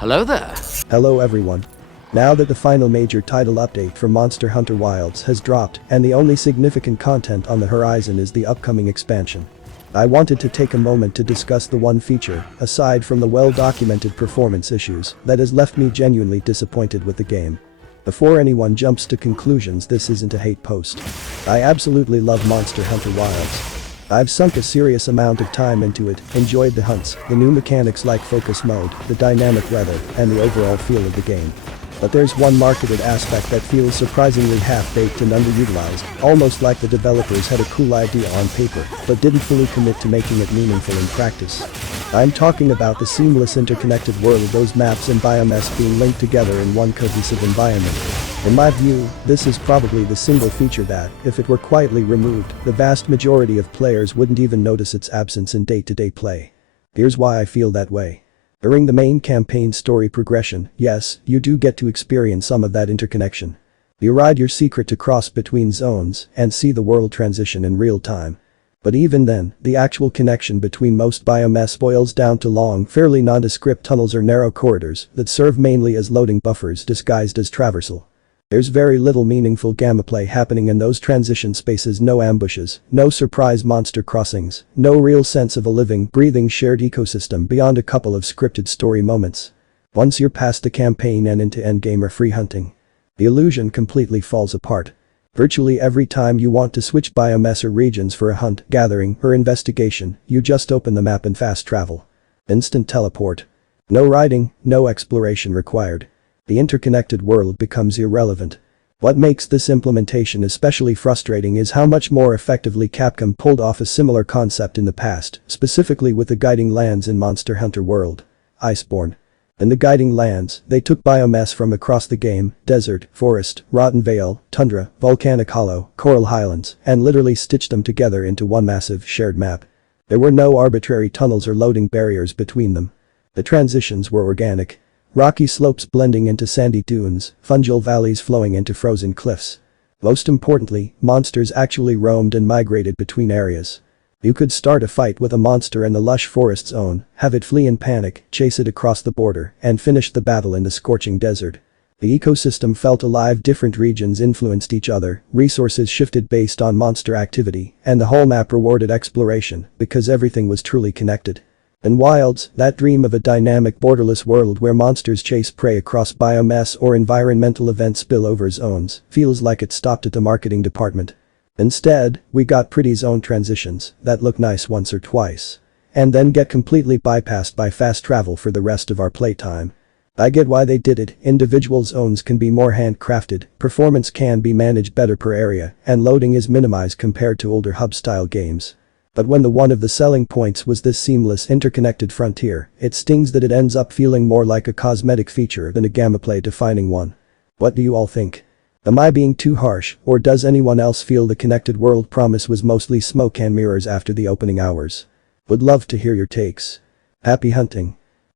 Hello there. Hello everyone. Now that the final major title update for Monster Hunter Wilds has dropped and the only significant content on the horizon is the upcoming expansion, I wanted to take a moment to discuss the one feature, aside from the well-documented performance issues, that has left me genuinely disappointed with the game. Before anyone jumps to conclusions, this isn't a hate post. I absolutely love Monster Hunter Wilds. I've sunk a serious amount of time into it, enjoyed the hunts, the new mechanics like focus mode, the dynamic weather, and the overall feel of the game. But there's one marketed aspect that feels surprisingly half-baked and underutilized, almost like the developers had a cool idea on paper, but didn't fully commit to making it meaningful in practice. I'm talking about the seamless interconnected world, those maps and biomes being linked together in one cohesive environment. In my view, this is probably the single feature that, if it were quietly removed, the vast majority of players wouldn't even notice its absence in day-to-day play. Here's why I feel that way. During the main campaign story progression, yes, you do get to experience some of that interconnection. You ride your secret to cross between zones and see the world transition in real time. But even then, the actual connection between most biomes boils down to long, fairly nondescript tunnels or narrow corridors that serve mainly as loading buffers disguised as traversal. There's very little meaningful gameplay happening in those transition spaces, no ambushes, no surprise monster crossings, no real sense of a living, breathing shared ecosystem beyond a couple of scripted story moments. Once you're past the campaign and into endgame or free hunting, the illusion completely falls apart. Virtually every time you want to switch biomes or regions for a hunt, gathering, or investigation, you just open the map and fast travel. Instant teleport. No riding, no exploration required. The interconnected world becomes irrelevant. What makes this implementation especially frustrating is how much more effectively Capcom pulled off a similar concept in the past, specifically with the guiding lands in Monster Hunter World. Iceborne. In the guiding lands, they took biomes from across the game, desert, forest, rotten vale, tundra, volcanic hollow, coral highlands, and literally stitched them together into one massive, shared map. There were no arbitrary tunnels or loading barriers between them. The transitions were organic. Rocky slopes blending into sandy dunes, fungal valleys flowing into frozen cliffs. Most importantly, monsters actually roamed and migrated between areas. You could start a fight with a monster in the lush forest zone, have it flee in panic, chase it across the border, and finish the battle in the scorching desert. The ecosystem felt alive, different regions influenced each other, resources shifted based on monster activity, and the whole map rewarded exploration because everything was truly connected. In Wilds, that dream of a dynamic borderless world where monsters chase prey across biomes or environmental events spill over zones feels like it stopped at the marketing department. Instead, we got pretty zone transitions that look nice once or twice. And then get completely bypassed by fast travel for the rest of our playtime. I get why they did it, individual zones can be more handcrafted, performance can be managed better per area, and loading is minimized compared to older hub-style games. But when one of the selling points was this seamless interconnected frontier, it stings that it ends up feeling more like a cosmetic feature than a gameplay-defining one. What do you all think? Am I being too harsh, or does anyone else feel the connected world promise was mostly smoke and mirrors after the opening hours? Would love to hear your takes. Happy hunting.